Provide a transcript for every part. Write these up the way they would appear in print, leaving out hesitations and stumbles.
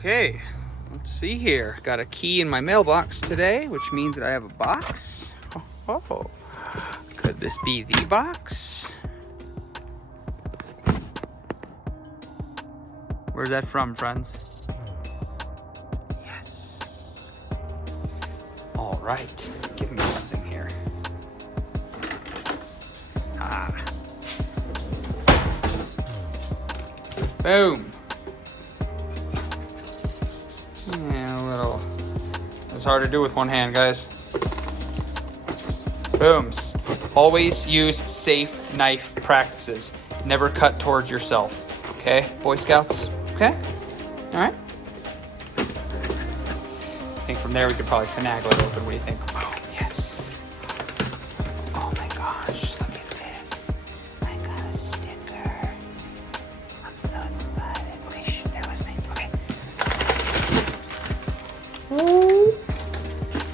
Okay, let's see here. Got a key in my mailbox today, which means that I have a box. Oh, could this be the box? Where's that from, friends? Yes. All right, give me something here. Ah. Boom. Yeah, a little. It's hard to do with one hand, guys. Booms. Always use safe knife practices. Never cut towards yourself. Okay, Boy Scouts? Okay? All right? I think from there we could probably finagle it open. What do you think? Oh, yes. Oh my gosh, look at this. I got a sticker. I'm so excited. Okay, shh, they're listening. Okay. Oh,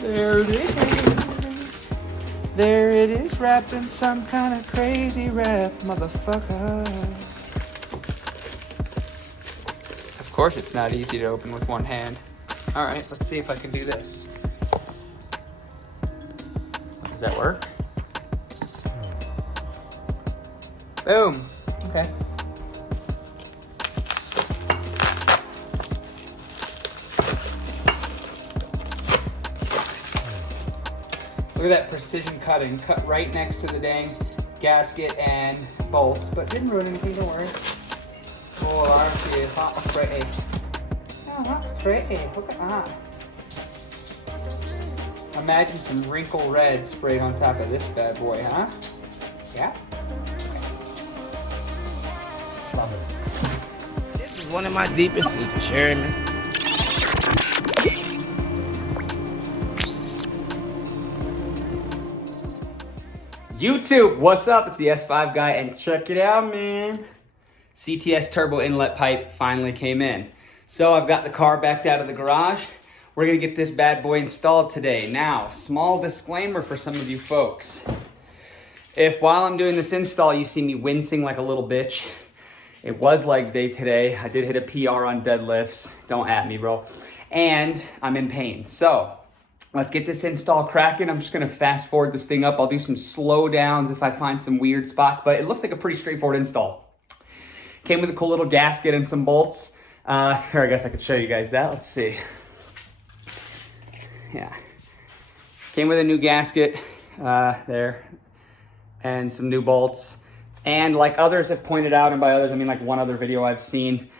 there it is. There it is, wrapped in some kind of crazy wrap, motherfucker. Of course it's not easy to open with one hand. All right, let's see if I can do this. Does that work? Boom. Okay. Look at that precision cutting. Cut right next to the dang gasket and bolts, but didn't ruin anything, don't worry. Oh, aren't you? It's not pretty. Oh, that's pretty. Look at that. Imagine some wrinkle red sprayed on top of this bad boy, huh? Yeah? Love it. This is one of my deepest secrets, Chairman. YouTube, what's up? It's the S5 guy, and check it out, man. CTS turbo inlet pipe finally came in. So I've got the car backed out of the garage. We're gonna get this bad boy installed today. Now, small disclaimer for some of you folks. If while I'm doing this install, you see me wincing like a little bitch, it was legs day today. I did hit a PR on deadlifts. Don't at me, bro. And I'm in pain. So let's get this install cracking. I'm just gonna fast forward this thing up. I'll do some slow downs if I find some weird spots, but it looks like a pretty straightforward install. Came with a cool little gasket and some bolts. Here, I guess I could show you guys that. Let's see. Yeah. Came with a new gasket there and some new bolts. And like others have pointed out, and by others I mean like one other video I've seen,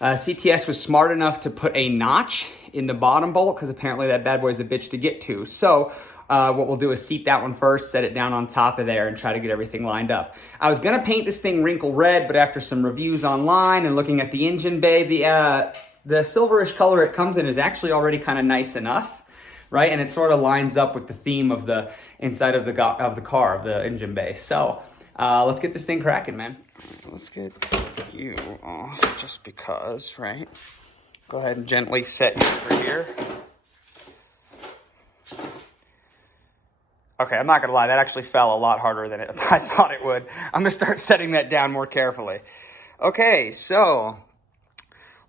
CTS was smart enough to put a notch in the bottom bolt because apparently that bad boy is a bitch to get to. So what we'll do is seat that one first, set it down on top of there, and try to get everything lined up. I was gonna paint this thing wrinkle red, but after some reviews online and looking at the engine bay, the silverish color it comes in is actually already kind of nice enough, right? And it sort of lines up with the theme of the inside of the car, of the engine bay. So let's get this thing cracking, man. Let's get you off just because, right? Go ahead and gently set you over here. Okay, I'm not gonna lie, that actually fell a lot harder than I thought it would. I'm gonna start setting that down more carefully. Okay, so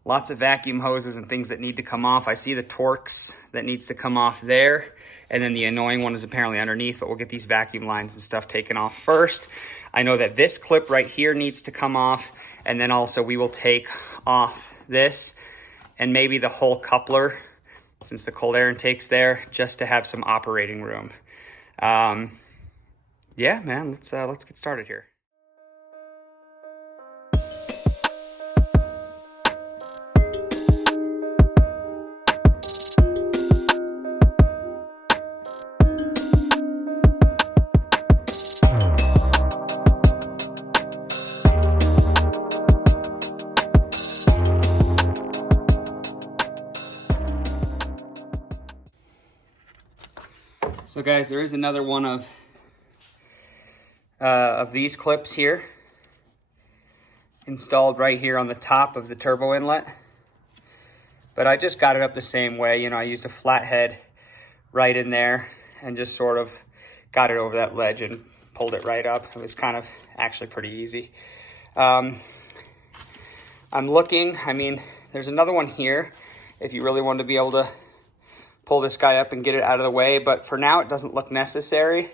lots of vacuum hoses and things that need to come off. I see the Torx that needs to come off there, and then the annoying one is apparently underneath, but we'll get these vacuum lines and stuff taken off first. I know that this clip right here needs to come off, and then also we will take off this and maybe the whole coupler, since the cold air intake's there, just to have some operating room. Yeah, man, let's get started here. So guys, there is another one of these clips here installed right here on the top of the turbo inlet. But I just got it up the same way. You know, I used a flathead right in there and just sort of got it over that ledge and pulled it right up. It was kind of actually pretty easy. I'm looking, I mean, there's another one here. if you really wanted to be able to pull this guy up and get it out of the way. But for now, it doesn't look necessary.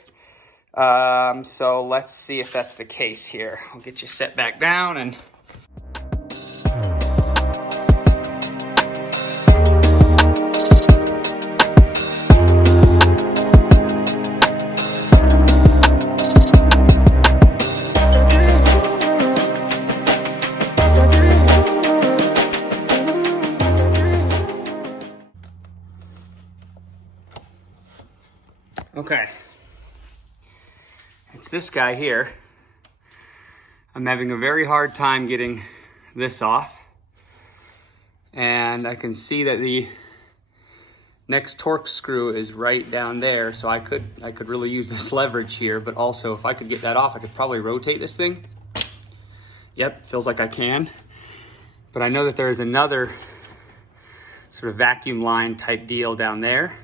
So let's see if that's the case here. I'll get you set back down and... Okay, it's this guy here. I'm having a very hard time getting this off. And I can see that the next torque screw is right down there, so I could really use this leverage here, but also if I could get that off, I could probably rotate this thing. Yep, feels like I can. But I know that there is another sort of vacuum line type deal down there.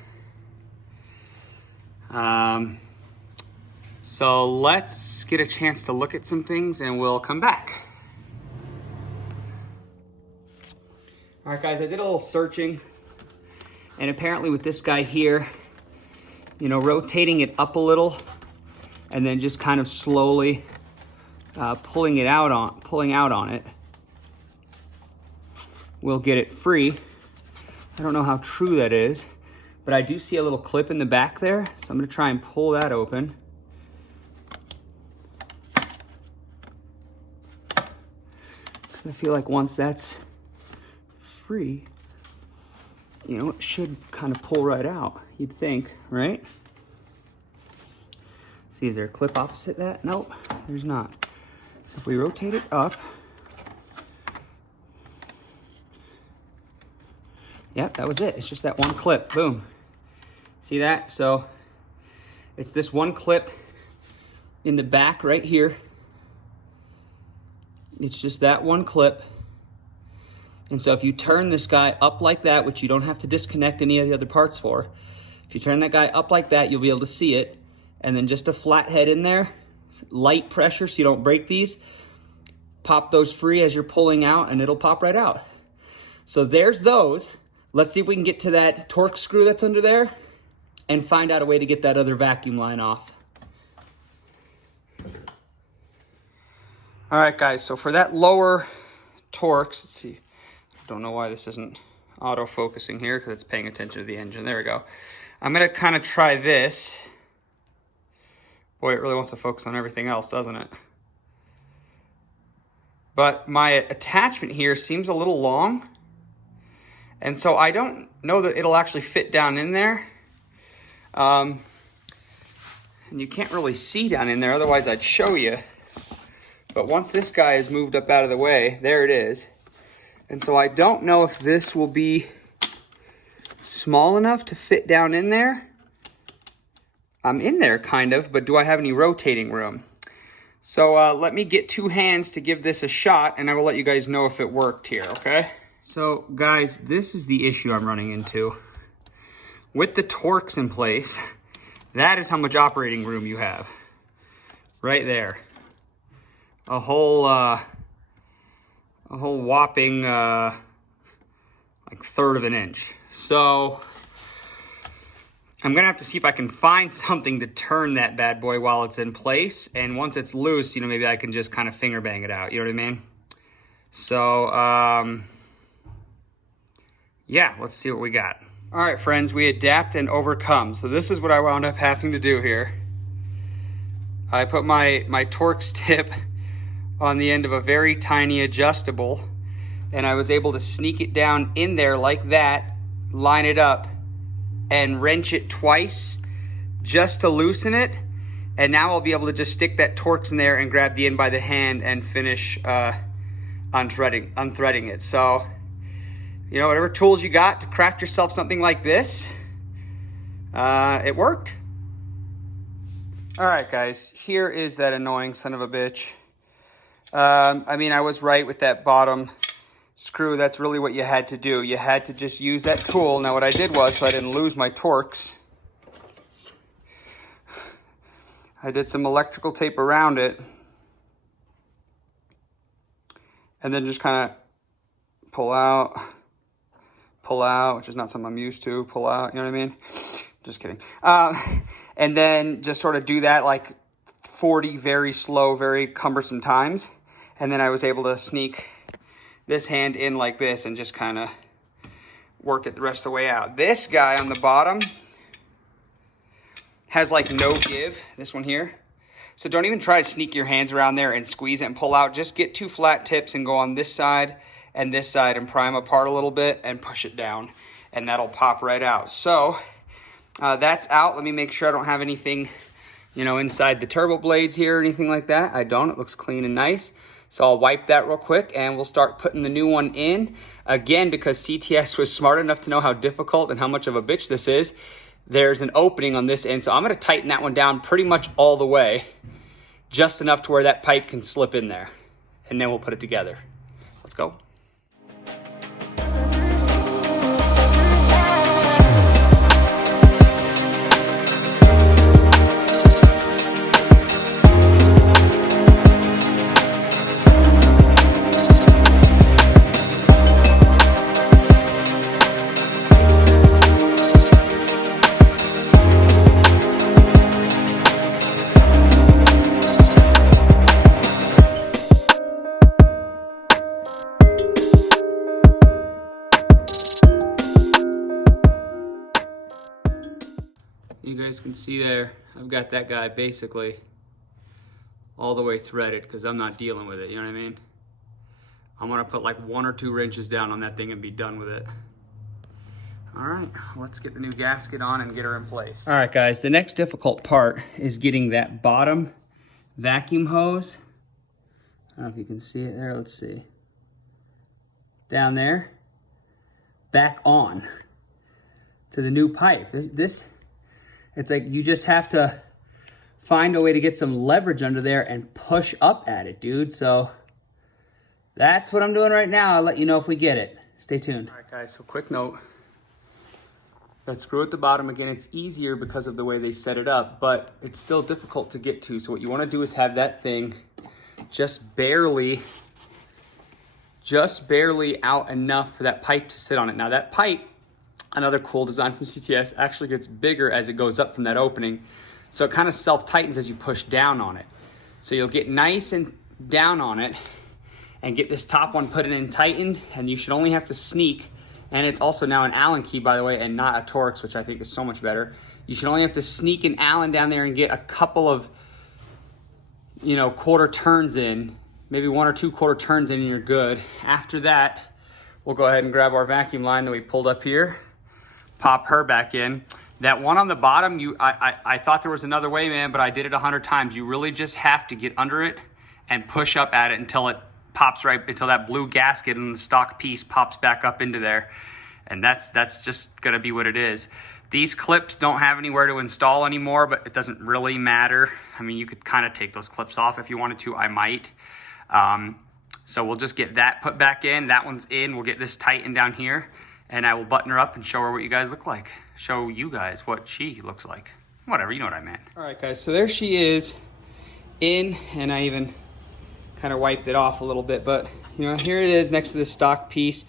So let's get a chance to look at some things and we'll come back. All right, guys, I did a little searching, and apparently with this guy here, you know, rotating it up a little and then just kind of slowly pulling out on it will get it free. I don't know how true that is, but I do see a little clip in the back there, so I'm gonna try and pull that open. I feel like once that's free, you know, it should kind of pull right out, you'd think, right? See, is there a clip opposite that? Nope, there's not. So if we rotate it up, yep, that was it. It's just that one clip, boom. See that? So it's this one clip in the back right here. It's just that one clip. And so if you turn this guy up like that, which you don't have to disconnect any of the other parts for, if you turn that guy up like that, you'll be able to see it. And then just a flat head in there, light pressure so you don't break these. Pop those free as you're pulling out and it'll pop right out. So there's those. Let's see if we can get to that torque screw that's under there and find out a way to get that other vacuum line off. All right, guys, so for that lower Torx, let's see. I don't know why this isn't auto-focusing here because it's paying attention to the engine. There we go. I'm gonna kind of try this. Boy, it really wants to focus on everything else, doesn't it? But my attachment here seems a little long. And so I don't know that it'll actually fit down in there. And you can't really see down in there, otherwise I'd show you. But once this guy is moved up out of the way, there it is. And so I don't know if this will be small enough to fit down in there. I'm in there kind of, but do I have any rotating room? So let me get two hands to give this a shot and I will let you guys know if it worked here, okay? So guys, this is the issue I'm running into. With the Torx in place, that is how much operating room you have. Right there. A whole whopping like third of an inch. So I'm gonna have to see if I can find something to turn that bad boy while it's in place. And once it's loose, you know, maybe I can just kind of finger bang it out. You know what I mean? So yeah, let's see what we got. All right, friends, we adapt and overcome. So this is what I wound up having to do here. I put my Torx tip on the end of a very tiny adjustable, and I was able to sneak it down in there like that, line it up, and wrench it twice just to loosen it. And now I'll be able to just stick that Torx in there and grab the end by the hand and finish unthreading it. So, you know, whatever tools you got to craft yourself something like this, it worked. All right, guys, here is that annoying son of a bitch. I mean, I was right with that bottom screw. That's really what you had to do. You had to just use that tool. Now what I did was, so I didn't lose my Torx, I did some electrical tape around it and then just kind of pull pull out, which is not something I'm used to, pull out, you know what I mean? Just kidding. And then just sort of do that like 40 very slow, very cumbersome times. And then I was able to sneak this hand in like this and just kind of work it the rest of the way out. This guy on the bottom has like no give, this one here. So don't even try to sneak your hands around there and squeeze it and pull out. Just get 2 flat tips and go on this side and prime apart a little bit and push it down, and that'll pop right out. So that's out. Let me make sure I don't have anything, you know, inside the turbo blades here or anything like that. I don't. It looks clean and nice. So I'll wipe that real quick and we'll start putting the new one in. Again, because CTS was smart enough to know how difficult and how much of a bitch this is, there's an opening on this end. So I'm going to tighten that one down pretty much all the way, just enough to where that pipe can slip in there. And then we'll put it together. Let's go. You guys can see there, I've got that guy basically all the way threaded because I'm not dealing with it, you know what I mean? I'm gonna put like 1 or 2 wrenches down on that thing and be done with it. All right, let's get the new gasket on and get her in place. All right guys, the next difficult part is getting that bottom vacuum hose. I don't know if you can see it there, let's see. Down there, back on to the new pipe. It's like you just have to find a way to get some leverage under there and push up at it, dude. So that's what I'm doing right now. I'll let you know if we get it. Stay tuned. All right, guys, so quick note. That screw at the bottom, again, it's easier because of the way they set it up, but it's still difficult to get to. So what you want to do is have that thing just barely out enough for that pipe to sit on it. Now that pipe, another cool design from CTS, actually gets bigger as it goes up from that opening. So it kind of self-tightens as you push down on it. So you'll get nice and down on it and get this top one put in and tightened, and you should only have to sneak. And it's also now an Allen key, by the way, and not a Torx, which I think is so much better. You should only have to sneak an Allen down there and get a couple of, you know, quarter turns in, maybe 1 or 2 quarter turns in and you're good. After that, we'll go ahead and grab our vacuum line that we pulled up here. Pop her back in. That one on the bottom, I thought there was another way, man, but I did it 100 times. You really just have to get under it and push up at it until it pops right, until that blue gasket and the stock piece pops back up into there. And that's just gonna be what it is. These clips don't have anywhere to install anymore, but it doesn't really matter. I mean, you could kind of take those clips off if you wanted to. I might. So we'll just get that put back in. That one's in. We'll get this tightened down here. And I will button her up and show her what you guys look like. Show you guys what she looks like. Whatever, you know what I meant. All right, guys, so there she is in, and I even kind of wiped it off a little bit, but you know, here it is next to the stock piece.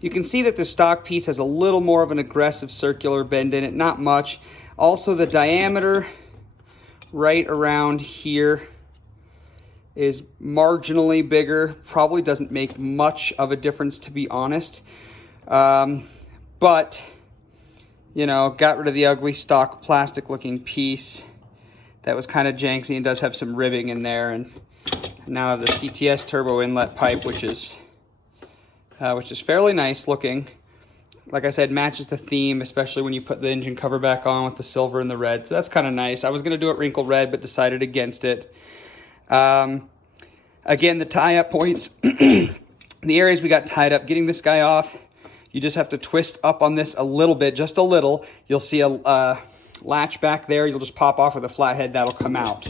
You can see that the stock piece has a little more of an aggressive circular bend in it, not much. Also, the diameter right around here is marginally bigger. Probably doesn't make much of a difference, to be honest. But, you know, got rid of the ugly stock plastic looking piece that was kind of janky and does have some ribbing in there. And now I have the CTS turbo inlet pipe, which is fairly nice looking. Like I said, matches the theme, especially when you put the engine cover back on with the silver and the red. So that's kind of nice. I was going to do it wrinkle red, but decided against it. Again, the tie-up points, the areas we got tied up, getting this guy off, you just have to twist up on this a little bit, just a little. You'll see a latch back there. You'll just pop off with a flathead. That'll come out.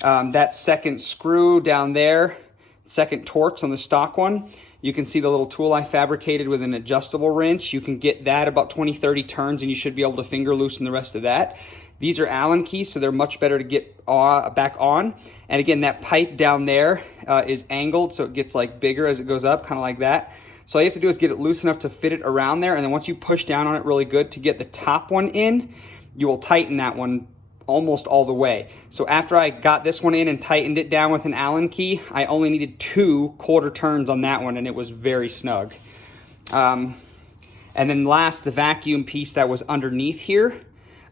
That second screw down there, second Torx on the stock one, you can see the little tool I fabricated with an adjustable wrench. You can get that about 20, 30 turns, and you should be able to finger loosen the rest of that. These are Allen keys, so they're much better to get back on. And again, that pipe down there is angled, so it gets like bigger as it goes up, kind of like that. So all you have to do is get it loose enough to fit it around there, and then once you push down on it really good to get the top one in, you will tighten that one almost all the way. So after I got this one in and tightened it down with an Allen key, I only needed 2 quarter turns on that one, and it was very snug. And then last, the vacuum piece that was underneath here,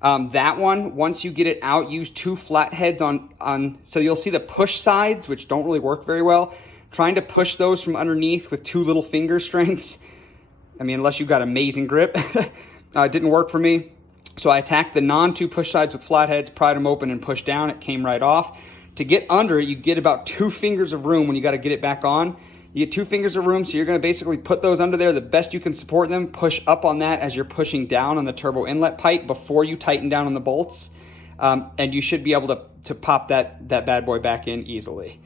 that one, once you get it out, use 2 flat heads on, so you'll see the push sides, which don't really work very well. Trying to push those from underneath with 2 little finger strengths, I mean, unless you've got amazing grip, it didn't work for me. So I attacked the non-2 push sides with flat heads, pried them open and pushed down. It came right off. To get under it, you get about 2 fingers of room when you got to get it back on. You get 2 fingers of room, so you're going to basically put those under there the best you can support them, push up on that as you're pushing down on the turbo inlet pipe before you tighten down on the bolts, and you should be able to pop that bad boy back in easily.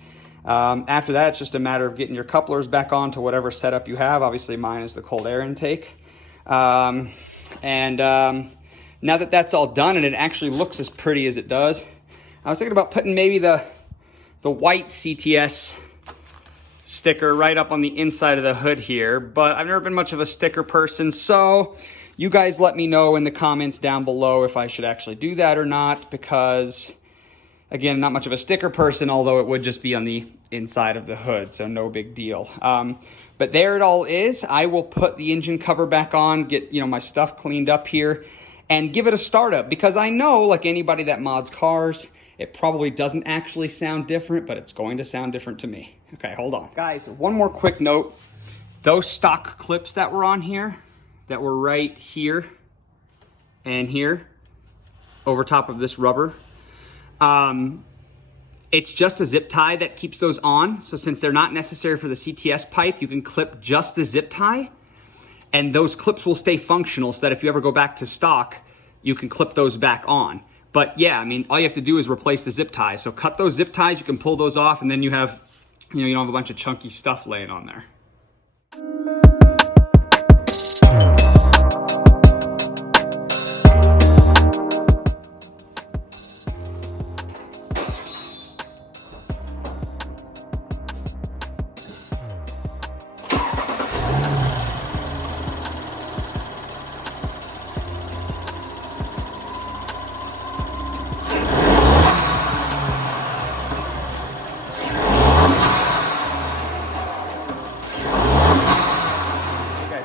After that, it's just a matter of getting your couplers back on to whatever setup you have. Obviously mine is the cold air intake. Now that that's all done and it actually looks as pretty as it does, I was thinking about putting maybe the white CTS sticker right up on the inside of the hood here, but I've never been much of a sticker person, so you guys let me know in the comments down below if I should actually do that or not, because again, not much of a sticker person, although it would just be on the inside of the hood, so no big deal. But there it all is. I will put the engine cover back on, get my stuff cleaned up here, and give it a startup, because I know, like anybody that mods cars, it probably doesn't actually sound different, but it's going to sound different to me. Okay, hold on. Guys, one more quick note. Those stock clips that were on here, that were right here and here, over top of this rubber, it's just a zip tie that keeps those on. So since they're not necessary for the CTS pipe, you can clip just the zip tie, and those clips will stay functional so that if you ever go back to stock, you can clip those back on. But yeah, I mean, all you have to do is replace the zip ties. So cut those zip ties, you can pull those off, and then you have, you don't have a bunch of chunky stuff laying on there.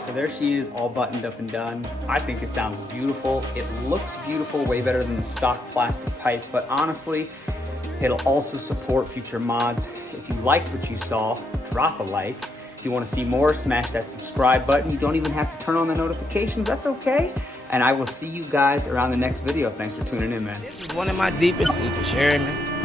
So there she is, all buttoned up and done. I think it sounds beautiful. It looks beautiful, way better than the stock plastic pipe, but honestly, it'll also support future mods. If you liked what you saw, drop a like. If you want to see more, smash that subscribe button. You don't even have to turn on the notifications, that's okay. And I will see you guys around the next video. Thanks for tuning in, man. This is one of my deepest secrets, Sherman.